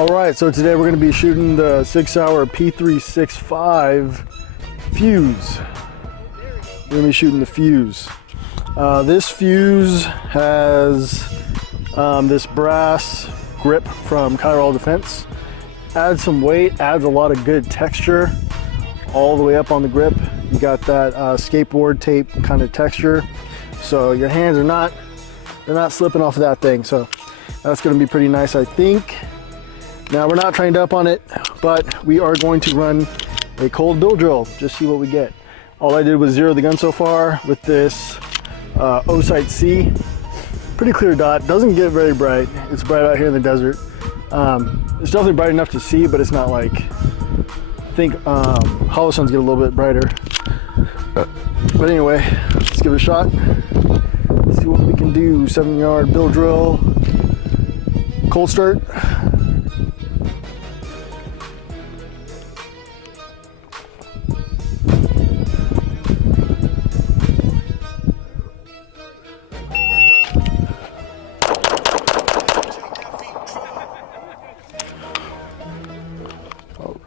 Alright, so today we're going to be shooting the SIG Sauer P365 Fuse. We're going to be shooting the Fuse. This Fuse has this brass grip from Kiral Defense. Adds some weight, adds a lot of good texture all the way up on the grip. You got that skateboard tape kind of texture, so your hands are not slipping off of that thing. So that's going to be pretty nice, I think. Now we're not trained up on it, but we are going to run a cold bill drill, just see what we get. All I did was zero the gun so far with this O-Sight C. Pretty clear dot, doesn't get very bright. It's bright out here in the desert. It's definitely bright enough to see, but it's not like, I think hollow suns get a little bit brighter. But anyway, let's give it a shot. See what we can do. 7-yard bill drill, cold start.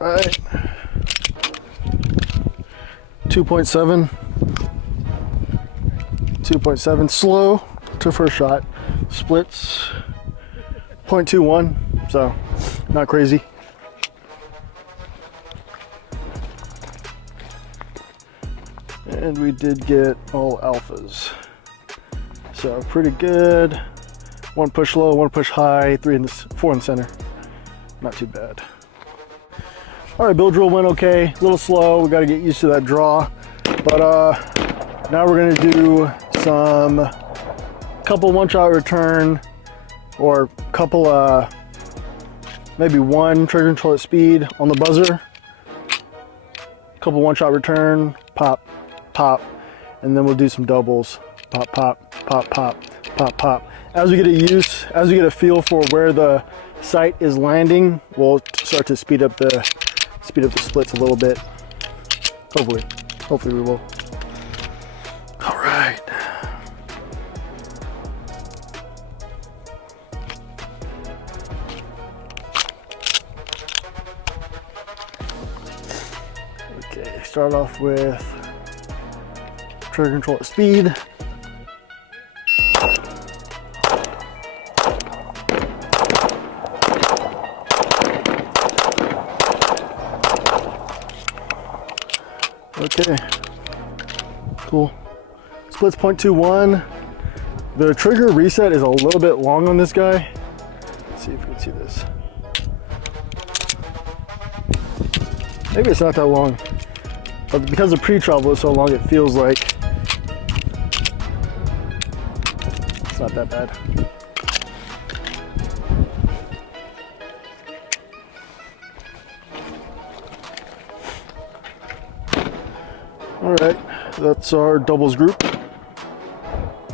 Alright, 2.7, slow to first shot, splits 0.21, so not crazy. And we did get all alphas, so pretty good. One push low, one push high, 4 in the center, not too bad. All right, bill drill went okay, a little slow. We got to get used to that draw, but now we're gonna do some couple one-shot return, or couple maybe one trigger control at speed on the buzzer, couple one-shot return, pop, pop, and then we'll do some doubles, pop, pop, pop, pop, pop, pop. As we get a feel for where the sight is landing, we'll start to speed up the splits a little bit. Hopefully we will. All right. Okay, start off with trigger control at speed. Okay, cool. Splits 0.21. The trigger reset is a little bit long on this guy. Let's see if we can see this. Maybe it's not that long, but because the pre-travel is so long, it feels like it's not that bad. All right, that's our doubles group.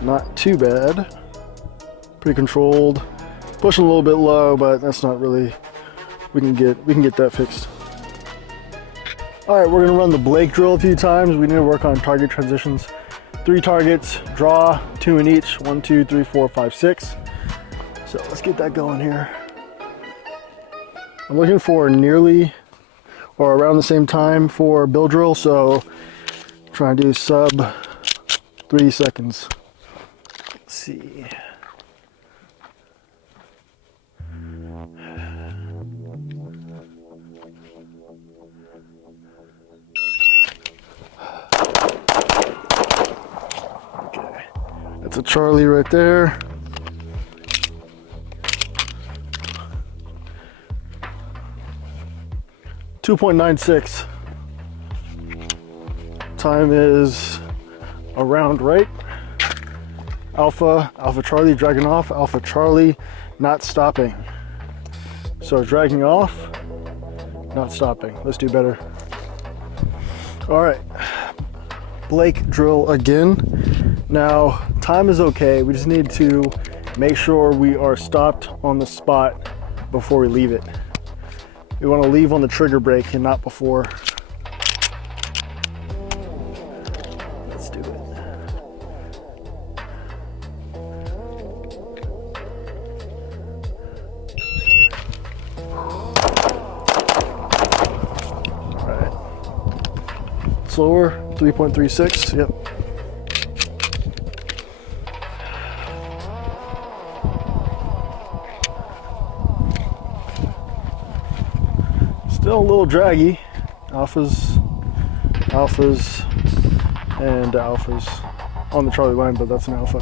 Not too bad. Pretty controlled. Pushing a little bit low, but that's not really. We can get that fixed. All right, we're gonna run the Blake drill a few times. We need to work on target transitions. 3 targets, draw 2 in each. 1, 2, 3, 4, 5, 6. So let's get that going here. I'm looking for nearly or around the same time for bill drill, so trying to do sub 3 seconds. Let's see. Okay, that's a Charlie right there. .96. Time is around right. Alpha Charlie dragging off, Alpha Charlie not stopping. So dragging off, not stopping. Let's do better. All right, Blake drill again. Now, time is okay. We just need to make sure we are stopped on the spot before we leave it. We want to leave on the trigger brake and not before. Let's do it. Slower, 3.36, yep. Still a little draggy. Alphas, and alphas on the Charlie line, but that's an alpha.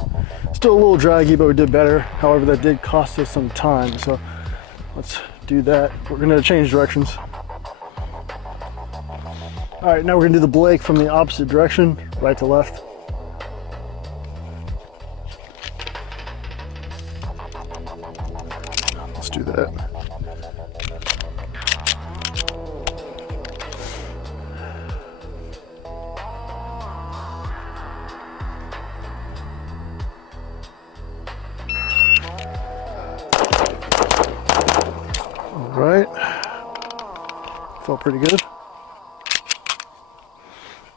Still a little draggy, but we did better. However, that did cost us some time, so let's do that. We're gonna change directions. All right, now we're gonna do the Blake from the opposite direction, right to left. Let's do that. All right, felt pretty good.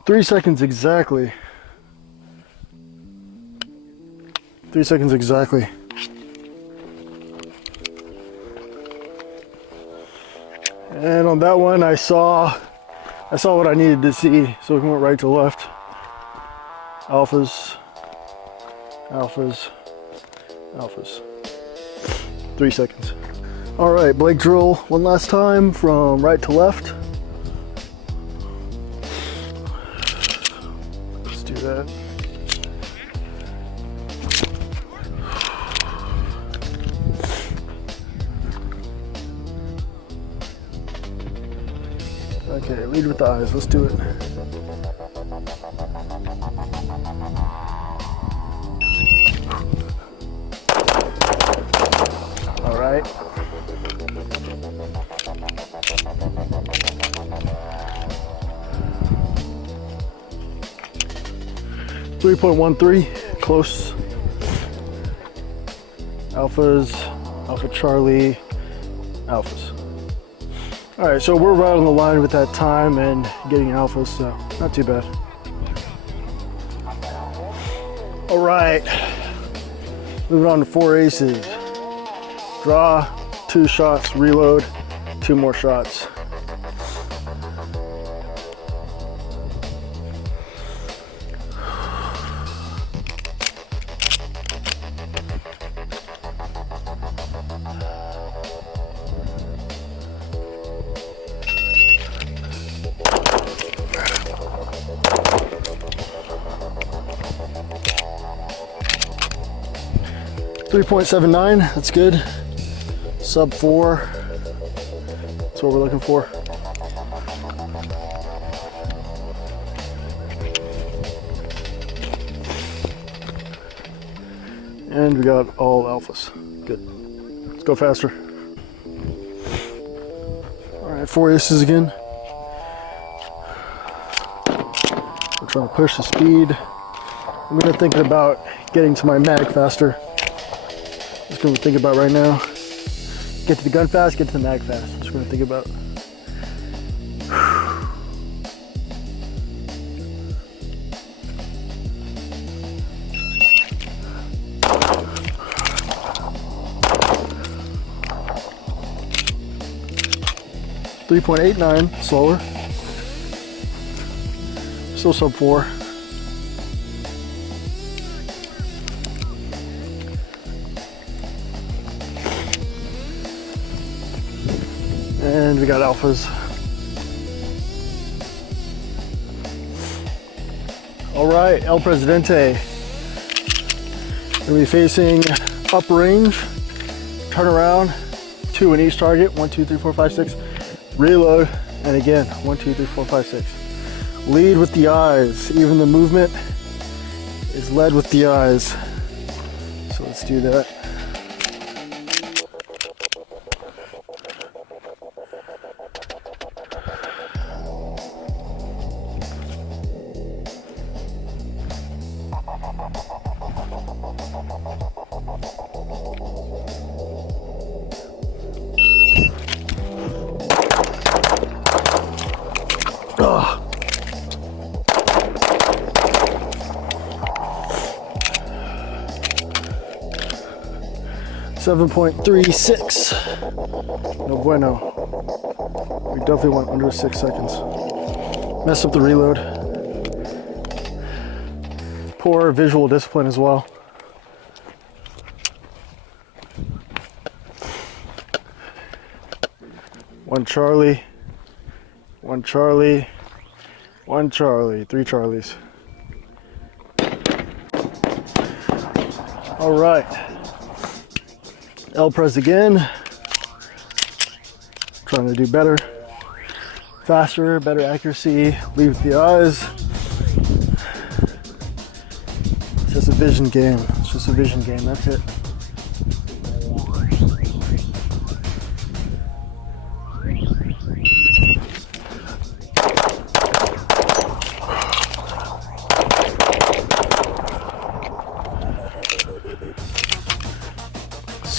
3 seconds exactly. 3 seconds exactly. And on that one, I saw what I needed to see, so we went right to left. Alphas, alphas, alphas. 3 seconds. All right, Blake drill one last time from right to left. Let's do that. Okay, lead with the eyes. Let's do it. All right. .13, close. Alphas, Alpha Charlie, alphas. All right, so we're right on the line with that time and getting alphas, so not too bad. All right, moving on to 4 aces. Draw, 2 shots, reload, 2 more shots. .79, that's good. Sub 4, that's what we're looking for. And we got all alphas. Good. Let's go faster. All right, 4 aces again. We're trying to push the speed. I'm gonna think about getting to my mag faster. That's what I'm thinking about right now. Get to the gun fast, get to the mag fast. That's what I'm gonna think about. 3.89, slower. Still sub 4. And we got alphas. All right, El Presidente. Gonna be facing up range, turn around, 2 in each target, 1, 2, 3, 4, 5, 6. Reload, and again, 1, 2, 3, 4, 5, 6. Lead with the eyes. Even the movement is led with the eyes. So let's do that. Ugh. 7.36. No bueno. We definitely want under 6 seconds. Mess up the reload. poor visual discipline as well. One Charlie, one Charlie, one Charlie, 3 Charlies. All right, Prez again. Trying to do better, faster, better accuracy, lead with the eyes. It's just a vision game. It's just a vision game, that's it.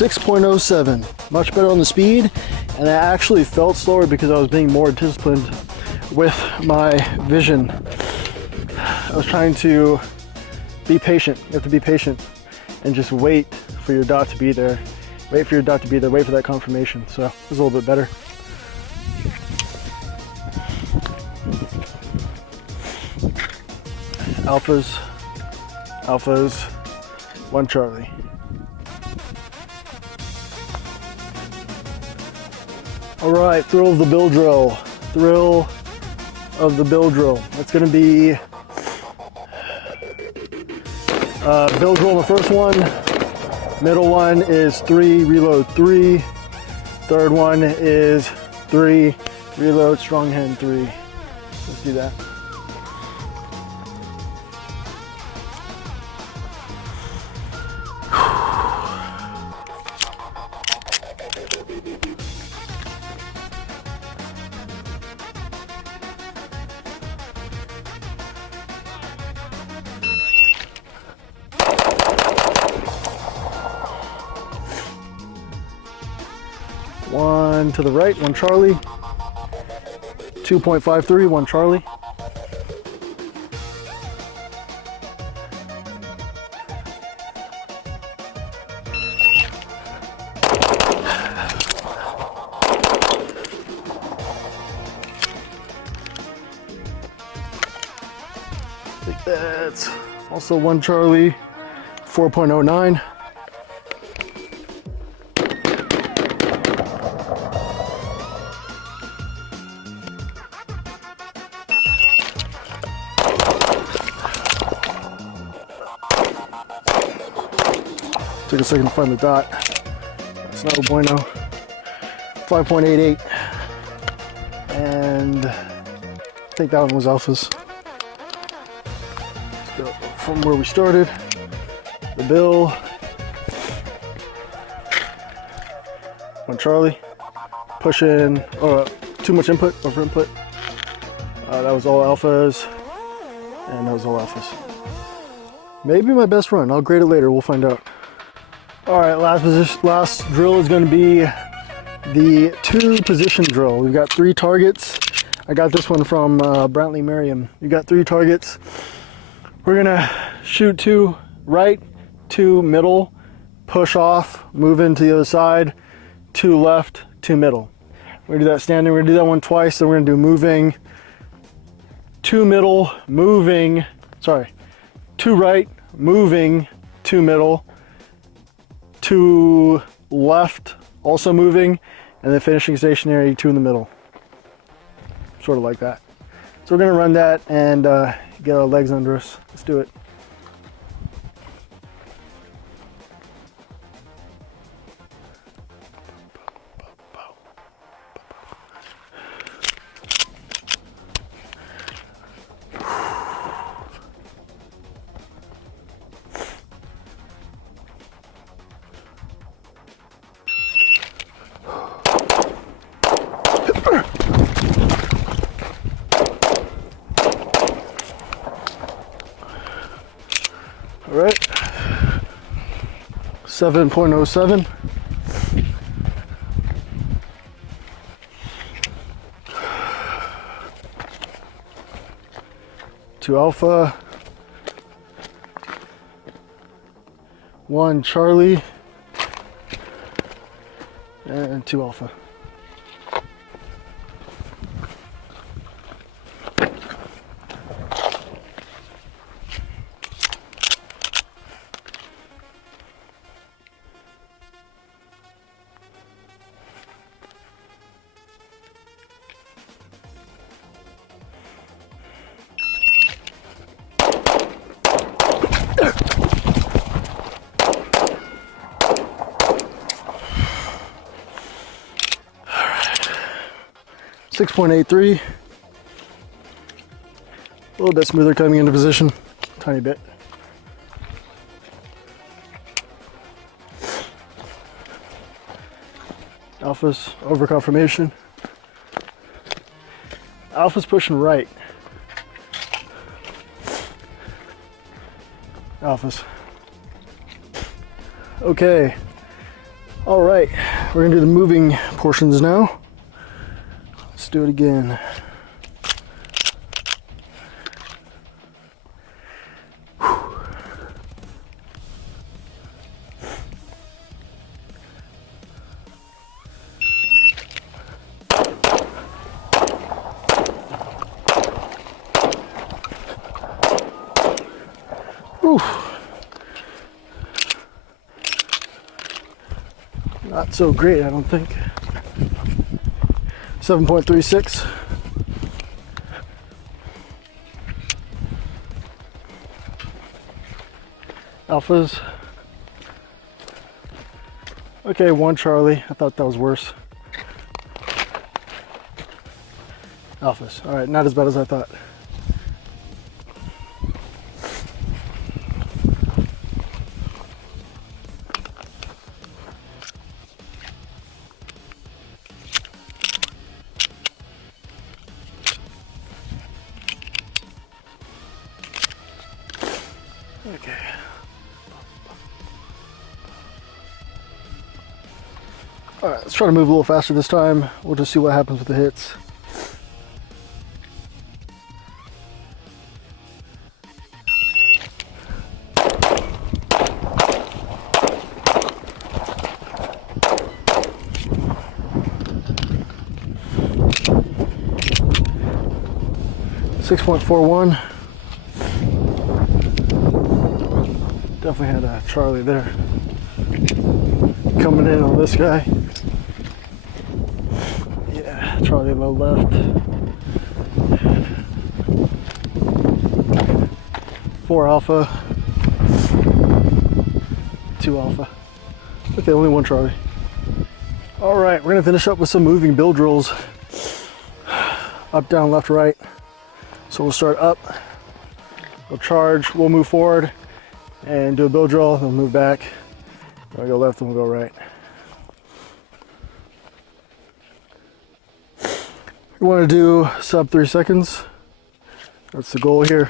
.07, much better on the speed, and I actually felt slower because I was being more disciplined with my vision. I was trying to be patient. You have to be patient and just wait for your dot to be there. Wait for your dot to be there, wait for that confirmation. So it was a little bit better. Alphas, alphas, 1 Charlie. All right, thrill of the bill drill. Thrill of the bill drill. It's gonna be bill drill on the first one. Middle one is 3, reload 3. Third one is 3, reload strong hand 3. Let's do that. One to the right, 1 Charlie. 2.53, 1 Charlie. I think that's also 1 Charlie, 4.09. Took a second to find the dot. It's not a bueno. 5.88. And I think that one was alphas. Let's go from where we started. The bill. 1 Charlie. Push in. Oh, too much input, over input. That was all alphas. And that was all alphas. Maybe my best run. I'll grade it later. We'll find out. All right, last drill is going to be the 2 position drill. We've got 3 targets. I got this one from Brantley Merriam. You got 3 targets. We're gonna shoot 2 right, 2 middle, push off, move into the other side, 2 left, 2 middle. We're gonna do that standing. We're gonna do that one twice. Then we're gonna do moving, 2 middle, moving. Sorry, 2 right, moving, 2 middle. 2 left, also moving, and then finishing stationary, 2 in the middle. Sort of like that. So we're gonna run that and get our legs under us. Let's do it. All right, 7.07. Two alpha, 1 Charlie, and 2 alpha. 6.83. A little bit smoother coming into position, tiny bit. Alpha's over confirmation. Alpha's pushing right. Alphas. Okay. All right. We're gonna do the moving portions now. Let's do it again. Not so great, I don't think. 7.36. Alphas. Okay, 1 Charlie. I thought that was worse. Alphas. All right, not as bad as I thought. Okay. All right, let's try to move a little faster this time. We'll just see what happens with the hits. .41. Definitely had a Charlie there. Coming in on this guy. Yeah, Charlie low left. 4 alpha. 2 alpha. Okay, only 1 Charlie. All right, we're gonna finish up with some moving bill drills. Up, down, left, right. So we'll start up, we'll charge, we'll move forward and do a bill drill, then we'll move back. We'll go left and we'll go right. We want to do sub 3 seconds. That's the goal here.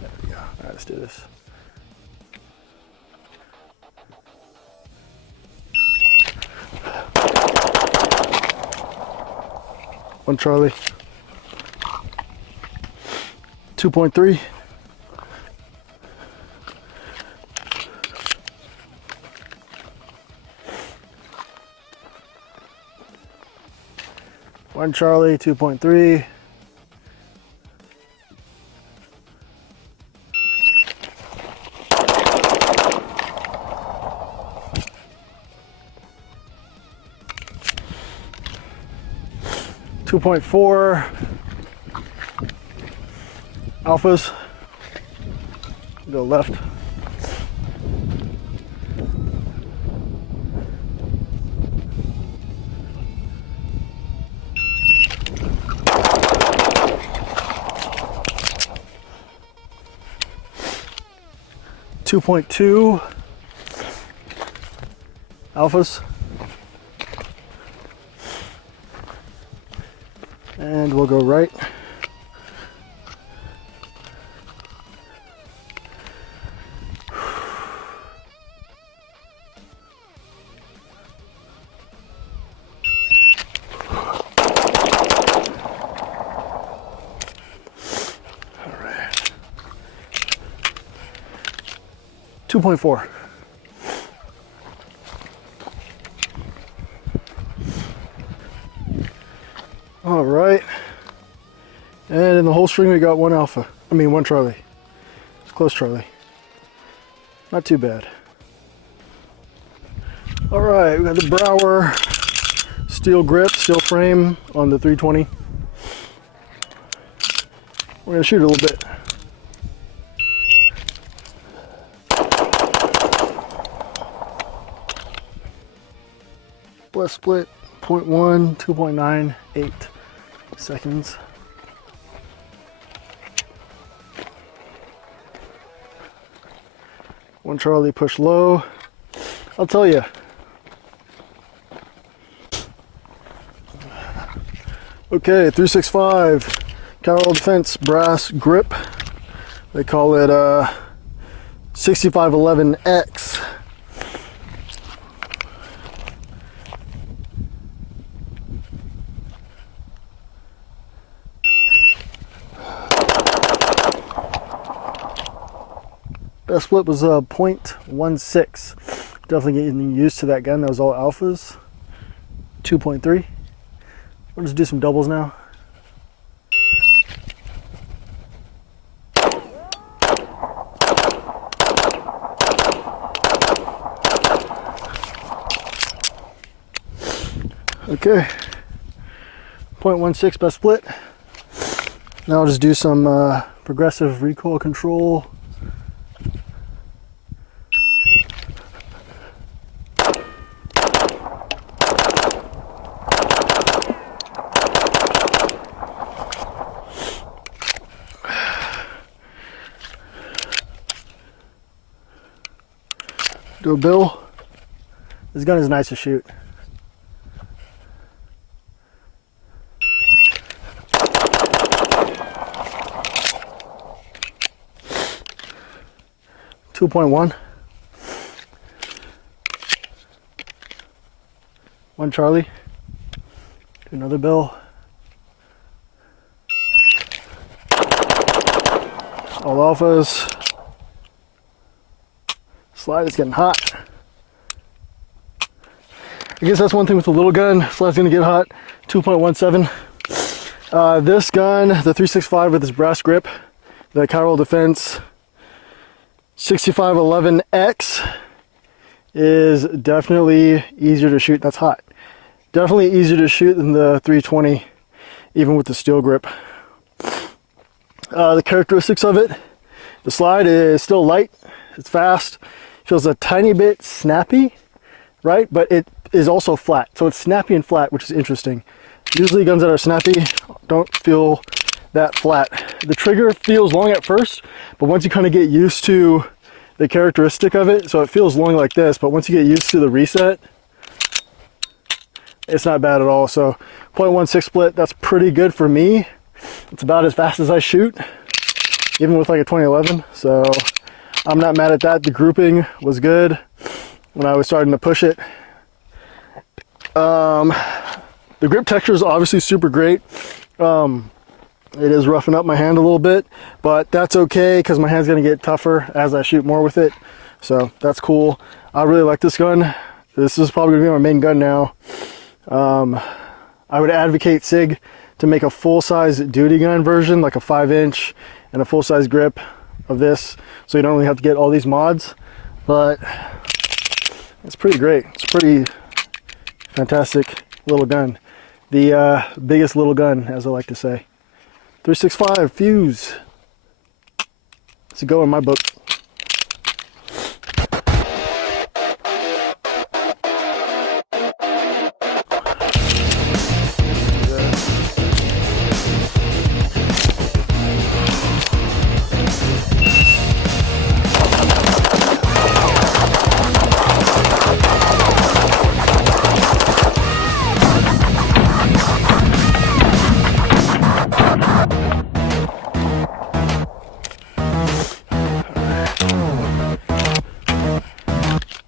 There we go. All right, let's do this. One Charlie. 2.3. One Charlie, 2.3. .4 alphas. Go left. .2 alphas. And we'll go right. All right. 2.4. All right, and in the whole string we got 1 alpha. I mean 1 Charlie. Close Charlie. Not too bad. All right, we got the Brower steel grip, steel frame on the 320. We're gonna shoot a little bit. Best split 0.1, 2.98 seconds. One Charlie push low. I'll tell you. Okay, 365 Kiral Defense brass grip. They call it 6511X. Best split was 0.16. Definitely getting used to that gun. That was all alphas. 2.3. We'll just do some doubles now. Okay, 0.16 best split. Now I'll just do some progressive recoil control. Do a bill. This gun is nice to shoot. .1. One Charlie. Do another bill. All alphas. Slide is getting hot. I guess that's one thing with the little gun. Slide's gonna get hot. 2.17. This gun, the 365 with this brass grip, the Kiral Defense 6511X, is definitely easier to shoot. That's hot. Definitely easier to shoot than the 320, even with the steel grip. The characteristics of it: the slide is still light. It's fast. Feels a tiny bit snappy, right? But it is also flat. So it's snappy and flat, which is interesting. Usually guns that are snappy don't feel that flat. The trigger feels long at first, but once you kind of get used to the characteristic of it, so it feels long like this, but once you get used to the reset, it's not bad at all. So 0.16 split, that's pretty good for me. It's about as fast as I shoot, even with like a 2011. So I'm not mad at that. The grouping was good when I was starting to push it. The grip texture is obviously super great. It is roughing up my hand a little bit, but that's okay because my hand's gonna get tougher as I shoot more with it. So that's cool. I really like this gun. This is probably gonna be my main gun now. I would advocate SIG to make a full-size duty gun version, like a 5-inch and a full-size grip of this, so you don't really have to get all these mods. But it's pretty great. It's a pretty fantastic little gun. The biggest little gun, as I like to say. 365 Fuse. It's a go in my book.